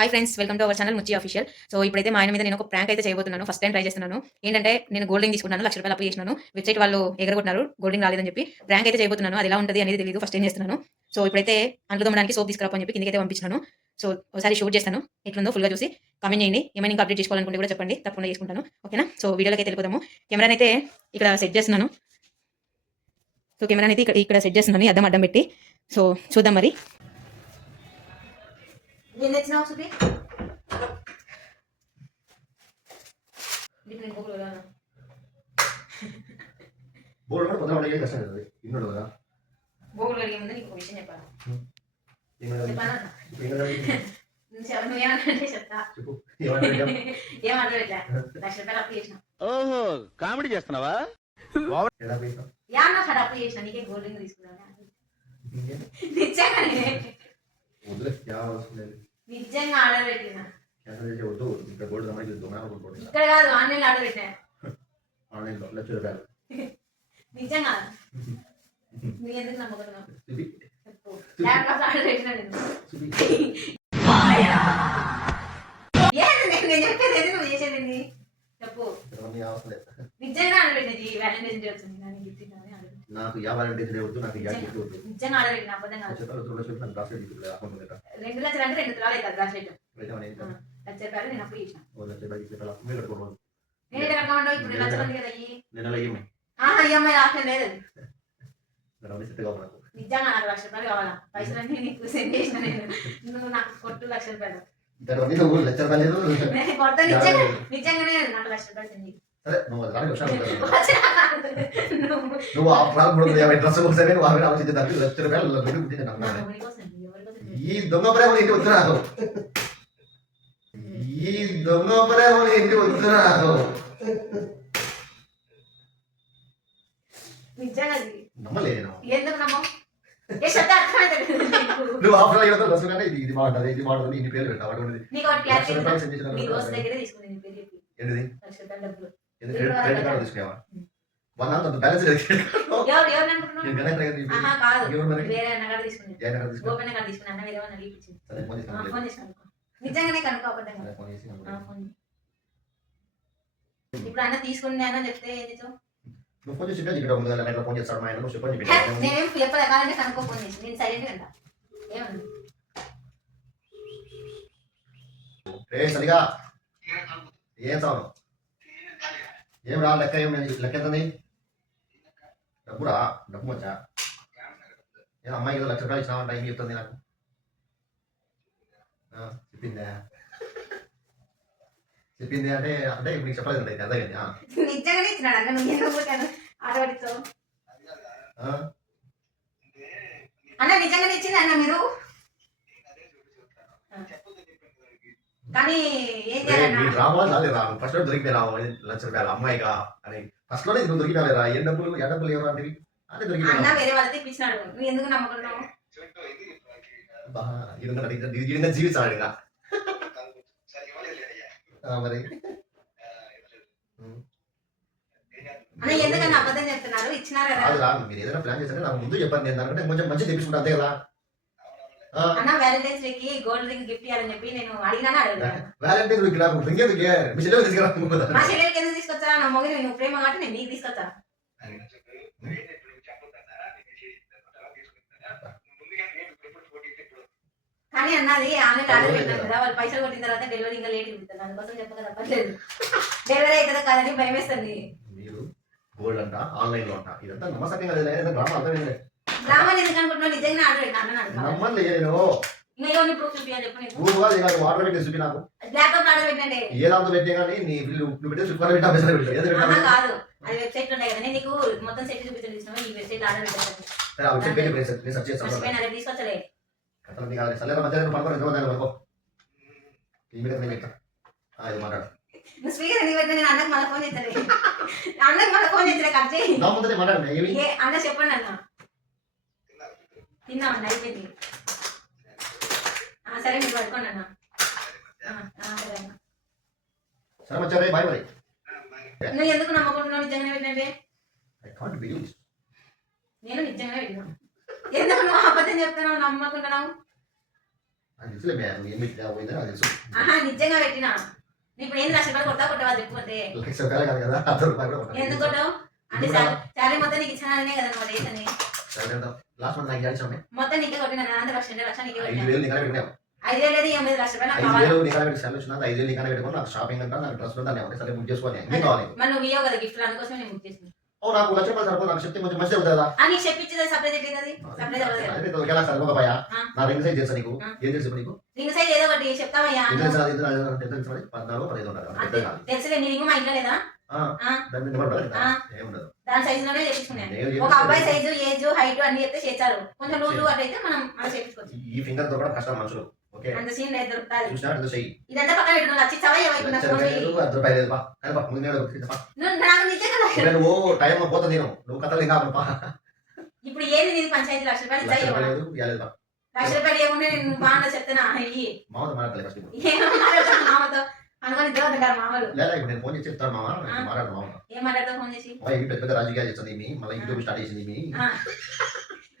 Hi friends, welcome to our channel Muchchi official. So ఇప్పుడైతే మా ఆయన మీద నేను ఒక ప్రాంక్ అయితే చేయబోతున్నాను. ఫస్ట్ టైం ట్రై చేస్తున్నాను. ఏంటంటే నేను గోల్డ్ రింగ్ తీసుకున్నాను, ₹1,00,000 అప్పు చేసినాను. వెబ్‌సైట్ వాళ్ళు ఎగరగొట్టినారు, గోల్డ్ రింగ్ రాలేదని చెప్పి. ప్రాంక్ అయితే చేయబోతున్నాను. అది ఎలా ఉంటది అనేది తెలీదు. ఫస్ట్ టైం చేస్తున్నాను. సో ఇప్పుడైతే అంట్లు తోమడానికి సోప్ తీసుకురాపో అని చెప్పి కిందకైతే పంపించినాను. సో ఒకసారి షూట్ చేస్తాను. ఎట్లుందో ఫుల్‌గా చూసి కామెంట్ చేయండి. ఏమైనా ఇంకా అప్డేట్ చేసుకోవాలనుకుంటే కూడా చెప్పండి. తప్పకుండా చేసుకుంటాను. ఓకేనా? సో వీడియోలోకి అయితే వెళ్ళిపోదాము. కెమెరానైతే ఇక్కడ సెట్ చేస్తున్నాను. సో కెమెరానైతే ఇక్కడ సెట్ చేస్తున్నాను, ఈ అద్దం పెట్టి. సో చూద్దాం మరి. ఏం తెచ్చినావు సుపి? బోర్డు పొద్దున వంట చేసి కష్టం అవుతుంది ఇన్నోడు కదా బోగులు కడిగే ముందు నీకు ఒక విషయం చెప్పాలి. చెప్పు ఏమంటారు ఇట్లా ₹1,00,000 అప్పు చేసిన. ఓహో, కామెడీ చేస్తున్నావా? ఎలా పోయినా యాన్న అప్పు చేసిన, నీకే గోల్డ్ రింగ్ తీసుకున్నాను. నిజంగానే వద్దులే అవసరం లేదు. నిజంగా ఆర్డర్ పెట్టిన. క్యాన్సల్ చేసే వద్దు. ఇంకా గోల్డ్ సంబంధించి దొంగ ఇక్కడ కాదు, ఆన్లైన్ ఆర్డర్ పెట్టా. ఆన్లైన్లో ₹1,00,000 నిజంగా నీ ఎందుకు నమ్మకం? ల్యాప్టాప్ ఆర్డర్ పెట్టినా నేను. నేను చెప్పేది నువ్వు చేసేది చెప్పు. నిజంగా ఆర్డర్ పెట్టినది. వ్యాలంటైన్స్ డే వచ్చింది, నాకు గిఫ్ట్ ఇద్దామని ఆర్డర్ పెట్టిన. నాకు వ్యాలంటైన్స్ డే వద్దు, నాకు గిఫ్ట్ వద్దు. నిజంగా ఆర్డర్ పెట్టిన, అబద్ధం కాదు. ₹2,00,000 బ్రాస్లెట్ తీసుకురా అకౌంట్ మీద. ₹2,00,000 అంటే ₹2,00,000 అవుతుంది బ్రాస్లెట్. ₹1,00,000 నేను అప్పుడు చేసిన. ₹1,00,000 కట్టుకోవాలి. నేను ఎక్కడ అకౌంట్ ఇప్పుడు ₹1,00,000 కదా అయ్యి. నేను ఈఎంఐ ఈఎంఐ ఆప్షన్ లేదు. సెట్ కావాలి నాకు. నిజంగా నాకు ₹1,00,000 కావాలా? పైసలన్నీ నీకు సెండ్ చేసిన నేను. నువ్వు నాకు కొట్టు ₹1,00,000. నువ్వు లెక్చర్ కాలేదు. నేను కొట్ట నిజంగా నిజంగానే నాకు ₹1,00,000 సెండ్ చేయి. సరే నువ్వు రాని విషయాలు నువ్వు నువ్వు ఆ ప్రాబ్లం డ్రెస్ ఒకసారి నువ్వు ఆమె ఆలోచించడానికి ₹1,00,000 పుట్టింది నాకు. ఎవరి కోసం ఈ దొంగ ప్రేమ ఇంటి వద్దు నాకు. ఈ దొంగ ప్రేమ ఇంటి వద్దు నాకు. నిజంగా నమ్మలేను. ఎందుకు నమ్మవు? ఏ శబ్ద అర్థమైతే నువ్వు ఆఫ్టర్ యువత డ్రెస్ కంటే ఇది బాగుంటుంది, ఇది బాగుంటుంది, ఇన్ని పేర్లు పెట్టావు అటువంటి. నీకు ఒకటి క్లారిటీ ₹1,00,000 సెండ్ చేసిన నీ దోస్త్ దగ్గరే తీసుకుంది నీ పేరు చెప్పి. ఏంటిది? ₹1,00,000 డబ్బులు. ఎందుకు క్రెడిట్ కార్డు తీసుకున్నావా? 1 మంత్ బ్యాలెన్స్ లేదు. ఎవరు అనుకుంటున్నావు? నేను కనెక్ట్ అయ్యేది ఆహా కాదు, ఎవరు మరి? వేరే అన్న కాడ తీసుకుంది. ఏ నెంబర్ తీసుకున్నావు? గోపన్న కాడ తీసుకుని అన్న వేరే వాళ్ళని అడిగిపించింది. సరే ఫోన్ చేసి ఫోన్ చేసి కనుక్కో. నిజంగానే కనుక్కో, అబద్ధం కాదు. ఫోన్ చేసి ఫోన్ ఇప్పుడు అన్న తీసుకుంది అన్న చెప్తే ఏం చేసావు? నువ్వు ఫోన్ చేసి ఇక్కడ ఉంది కదా, నేను ఫోన్ చేస్తాడు మా ఆయన, నువ్వు చెప్పని చెప్పి నేనేం చెప్పలే, కాదంటే కనుక్కో. ఫోన్ చేసి నేను సైలెంట్ అంట. ఏమన్నా సరిగా ఏం సౌను ఏం రా లెక్క ఏం లెక్క ఎంతండి? డబ్బురా డబ్బు మంచా నేను అమ్మాయి ఏదో ₹1,00,000 ఇచ్చినావంట, ఏం చెప్తుంది నాకు? చెప్పిందా? చెప్పింది అంటే అంటే ఇప్పుడు చెప్పలేదు అంటే అదే కదా. నిజంగానే ఇచ్చినాడు అన్న. నువ్వు ఎందుకు ఆట పడిస్తావు అన్న? నిజంగానే ఇచ్చింది అన్న మీరు. కానీ ఏం చేయాలన్నా డ్రామా రాలేదా? ఫస్ట్ లో దొరికిపోయినావు ₹1,00,000 అమ్మాయిగా అని. ఫస్ట్ లోనే నువ్వు దొరికిపోలేరా? ఏ డబ్బులు ఎవరు అంటే అదే అన్న దొరికిపోయినా. వేరే వాళ్ళతో ఇప్పించినాడు. నువ్వు ఎందుకు నమ్మకున్నావు? ఇది జీవించాలి ఇంకా మరి. అన్న ఎందుకన్నా అబద్ధం చెప్తున్నారు? ఇచ్చినారు కదా కాదురా, మీరు ఏదైనా ప్లాన్ చేస్తే నాకు ముందు చెప్పండి, నేను దానికంటే కొంచెం మంచి తెప్పించుకుంటా అంతే కదా. అన్న వ్యాలంటైన్స్ డే కి గోల్డ్ రింగ్ గిఫ్ట్ ఇవ్వాలని చెప్పి నేను అడిగినా అడగలేదు. వ్యాలంటైన్స్ వీక్ నాకు రింగ్ ఎందుకు? మీ చెల్లెలు తీసుకురా. మా చెల్లెలకి ఎందుకు తీసుకొచ్చా? నా మొగని నువ్వు ప్రేమ కాబట్టి నేను నీకు తీసుకొచ్చా. కానీ అన్నది ఆన్లైన్ ఆర్డర్ పెట్టాను కదా, వాళ్ళు పైసలు కొట్టిన తర్వాత డెలివరీ ఇంకా లేట్ ఇస్తారు. దానికోసం చెప్పక తప్పట్లేదు. డెలివరీ అవుతుందో కాదని భయం వేస్తుంది. మీరు గోల్డ్ అంట, ఆన్లైన్ లో అంట, ఇదంతా నమ్మసక్యంగా లేదు. డ్రామా అర్థమైంది. డ్రామా ఎందుకు అనుకుంటున్నావు? నిజంగా ఆర్డర్ పెట్టినా అన్న. నమ్మలే నేను. నేను ప్రూఫ్ చూపించాలి చెప్పు. నీకు నువ్వు కాదు నాకు ఆర్డర్ పెట్టి చూపి నాకు. ల్యాప్టాప్ ఆర్డర్ పెట్టండి. ఏ దాంతో పెట్టే కానీ నీ బిల్లు నువ్వు పెట్టే ఫ్లిప్కార్ట్ పెట్టా మెసేజ్ పెట్టా ఏదో ఆహా పెట్టా. కాదు, అది వెబ్సైట్ ఉంటాయి కదా. నేను నీకు మొత్తం సెట్ చూపించాను. ఈ వెబ్సైట్ ఆర్డర్ పెట్టాను. సరే ఆ వెబ్సైట్ పెట్టి నేను సెర్చ్ చేస్తాను. మర్చిపోయినా, అదే తీసుకొచ్చలే. కథలు నీకు కావాలి. సరే మధ్యాహ్నం పడుకో, ఎంతో మంది పడుకో. ఈ మీద నేను చెప్తా. ఇది మాట్లాడు. నువ్వు స్పీకర్ ఎందుకు పెట్టినా? నేను అన్నకు మళ్ళీ ఫోన్ చేస్తాను. అన్నకు మళ్ళీ ఫోన్ చేస్తాను. కట్ చేయి. నా ముందే మాట్లాడినా ఏమి అన్న చెప్పండి అన్న. తిన్నామండి, అయిపోయింది. సరే మీరు పడుకోండి అన్న. సరే అన్న. సరే మచ్చారే బాయ్ మరి. నువ్వు ఎందుకు నమ్మకుంటున్నావు? నిజంగానే పెట్టండి. I can't believe this. నేను నిజంగానే పెట్టినా. ఎందుకు నువ్వు అబద్ధం చెప్తున్నావు? నమ్మకుంటున్నావు? అది తెలుసులే మే, నువ్వు ఏమి పోయిందని నాకు తెలుసు. ఆహా నిజంగా పెట్టినా నీ ఇప్పుడు ఏంది 1,00,000 కొడతా కొట్టవా చెప్పుకుంటే లక్ష రూపాయలు కాదు కదా, 10 రూపాయలు కూడా కొట్టాలి. ఎందుకు కొట్టావు అంటే శాలరీ మొత్తం నీకు ఇచ్చినానే కదా నువ్వు రేతని సరే ఎంత? లాస్ట్ మంత్ నాకు ఇచ్చామే మొత్తం నీకే కొట్టినా అంత లక్ష 2 లక్షలు నీకే 5,000 కొట్టినా నీకనే పెట్టినావు. 5,000 లేదు ఏం లేదు 1,00,000 నాకు కావాలి 5,000 నీకనే పెట్టి సాలరీ వచ్చినా 5,000 నీకనే పెట్టుకొని నాకు షాపింగ్ అంతా నాకు డ్రెస్ ఉంటాను అంటే సరే బుక్ చేసుకోవాలి. ఏం కావాలి నీకు? మరి నువ్వు ఇవ్వవు కదా గిఫ్ట్ అందుకోసం నేను బుక్ చేసిన ఓ నాకు లక్ష రూపాయలు సరిపోదు, నాకు చెప్తే కొంచెం మంచిది అవుతుంది కదా. ఆ నీకు చెప్పించేది సర్ప్రైజ్ ఏంటి కదా సర్ప్రైజ్ అవ్వదు కదా అయితే ఒకేలా సరిపోకపోయా ఆ. నా రింగ్ సైజ్ తెలుసా నీకు? ఆ. ఏం తెలుసు ఇప్పుడు నీకు? రింగ్ సైజ్ ఏదో ఒకటి చెప్తావయ్యా ఎంత తెలుసా? అది ఎంత తెలుసు మరి? 14, 15 ఉండాలి. అంతే అంతే కాదు. తెలుసులే నీ రింగ్ మా ఇంట్లో లేదా ఆ, ఆ, దాని మీద నిలబడాలి కదా? ఆ. ఏముండదు. దాని సైజ్ లోనే చేపించుకున్నాను నేను ఒక అబ్బాయి సైజు ఏజ్ హైట్ అన్ని చెప్తే చేస్తారు కొంచెం లూజు అట్లయితే మనం అలా చేపించుకోవచ్చు ఈ ఫింగర్ దొరకడం కష్టం మనుషులు. ఓకే అంత సీన్ లేదు దొరుకుతుంది చూసినా ఏదో చెయ్యి. ఇదంతా పక్కన పెట్టుకుని లక్ష ఇచ్చావా ఏమైపోయినా లక్ష ఫోన్ రూపాయలు చెయ్యి లేదు, 10 రూపాయలు లేదు, బా. కానీ బా, ముందు నేను బా. నువ్వు నాకు నిజంగా ఇక్కడ నువ్వు టైం పోతుంది నేను. నువ్వు కథలు ఇంకా బా. ఇప్పుడు ఏది నీది పంచాయతీ 1,00,000 రూపాయలు లక్ష ఇచ్చాయి రూపాయలు లేదు, ఇవ్వలేదు బా. 1,00,000 రూపాయలు ఏముంటే నేను బాగా చెప్తున్నా ఇయ్యి మామూలు మాట్లాడలేదు ఫస్ట్ ఇప్పుడు. ఏమో మాట్లాడతాను మామతో అనుకొని ఇద్దరు గారు మామలు లేదా ఇప్పుడు నేను ఫోన్ చేసి చెప్తాను మామ, ఆ. మాట్లాడదు మామ. ఏం మాట్లాడతావు ఫోన్ చేసి ఇవి పెద్ద పెద్ద రాజకీయాలు చేస్తుంది మీ, మళ్ళీ యూట్యూబ్ స్టార్ట్ చేసింది మీ. ఆ.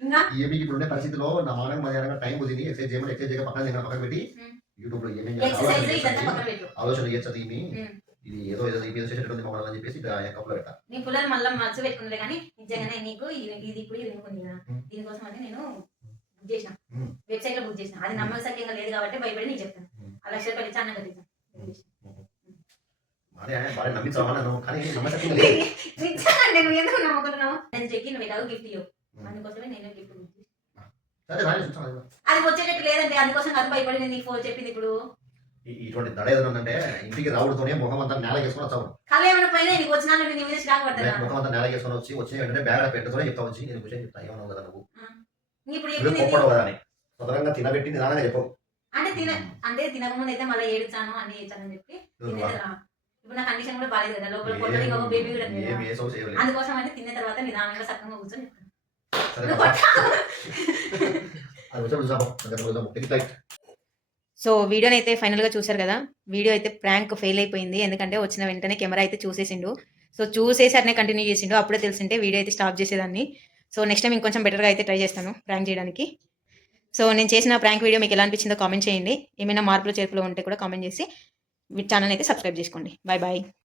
ఇంకా ఏమి ఇప్పుడు ఉండే పరిస్థితిలో నా మానవ మధ్యాహ్నంగా టైం కుదిరి ఎక్సైజ్ చేయమని ఎక్సైజ్ చేయక పక్కన దగ్గర పక్కన పెట్టి ఉం. యూట్యూబ్ లో ఏమేమి ఎక్సర్సైజ్ ఇదంతా పక్కన పెట్టు ఆలోచన చేయొచ్చు మీ. ఉం. ఇది ఏదో ఏదో ఈ చేసేటట్టుంది మమ్మల్ని అని చెప్పేసి కప్పులో పెట్టా. నీ పుల్లలు మళ్ళీ మర్చి పెట్టుకున్నదే కానీ నిజంగానే నీకు ఇది ఇప్పుడు ఇది ఉంది కదా ఉం. దీనికోసం అని నేను బుక్ చేసిన ఉం. వెబ్సైట్ లో బుక్ చేసిన అది నమ్మకసక్యంగా లేదు కాబట్టి భయపడి నీకు చెప్తాను ఉం. 1,00,000 రూపాయలు ఇచ్చి అన్నం కట్టించాను బాగా బాగా నమ్మించావా నన్ను, కానీ నమ్మకం లేదు. నిజంగా నేను ఎందుకు నమ్ముకుంటున్నావు నేను చెక్కి నువ్వు ఎలాగో గిఫ్ట్ ఇవ్వు అందుకోసమే నేను గిఫ్ట్ బుక్ చేసిన సరే రాని చూస్తాను. అది వచ్చేటట్టు లేదంటే అందుకోసం అది భయపడి నేను నీకు ఫోన్ చెప్పింది ఇప్పుడు ఇటువంటి దడ ఏదైనా ఉందంటే ఇంటికి రావడంతోనే ముఖం అంతా నేల వేసుకొని వచ్చావు. కళ్ళు ఏమైనా పోయినా నీకు వచ్చినా నువ్వు నీ మీద చిరాకు పడతాను ముఖం అంతా నేల వేసుకొని వచ్చి వచ్చిన వెంటనే బ్యాగ్ పెట్టుకొని చెప్తా వచ్చి నేను విషయం చెప్తా ఏమన్నావు కదా నువ్వు. ఇప్పుడు నువ్వే చెప్పింది కోప్పడవు కదా అని సుతరంగా తినబెట్టి నిదానంగా చెప్పవు. అంటే తినకముందు అయితే మళ్ళీ ఏడుచాను అన్ని చేశానని చెప్పి తినేదా ఇప్పుడు నా కండిషన్ కూడా బాగాలేదు కదా లోపల పొట్టలు ఇంకొక బేబీ కూడా ఉంది ఏం కదా. వేసవు చేయలేదు. అందుకోసం అయితే తిన్న తర్వాత నిదానంగా సక్రంగా కూర్చొని చెప్తాను. సరే నువ్వు బాబా. కొట్టావు. అది వచ్చి చూసాము దగ్గర చూద్దాము. ఇది లైట్. సో వీడియోని అయితే ఫైనల్గా చూశారు కదా వీడియో అయితే ప్రాంక్ ఫెయిల్ అయిపోయింది ఎందుకంటే వచ్చిన వెంటనే కెమెరా అయితే చూసేసిండు సో చూసేసి అట్నే కంటిన్యూ చేసిండు అప్పుడే తెలిసింటే వీడియో అయితే స్టాప్ చేసేదాన్ని సో నెక్స్ట్ టైం ఇంకొంచెం బెటర్గా అయితే ట్రై చేస్తాను ప్రాంక్ చేయడానికి సో నేను చేసిన ప్రాంక్ వీడియో మీకు ఎలా అనిపించిందో కామెంట్ చేయండి ఏమైనా మార్పులు చేర్పులు ఉంటే కూడా కామెంట్ చేసి ఛానల్ అయితే సబ్స్క్రైబ్ చేసుకోండి బాయ్ బాయ్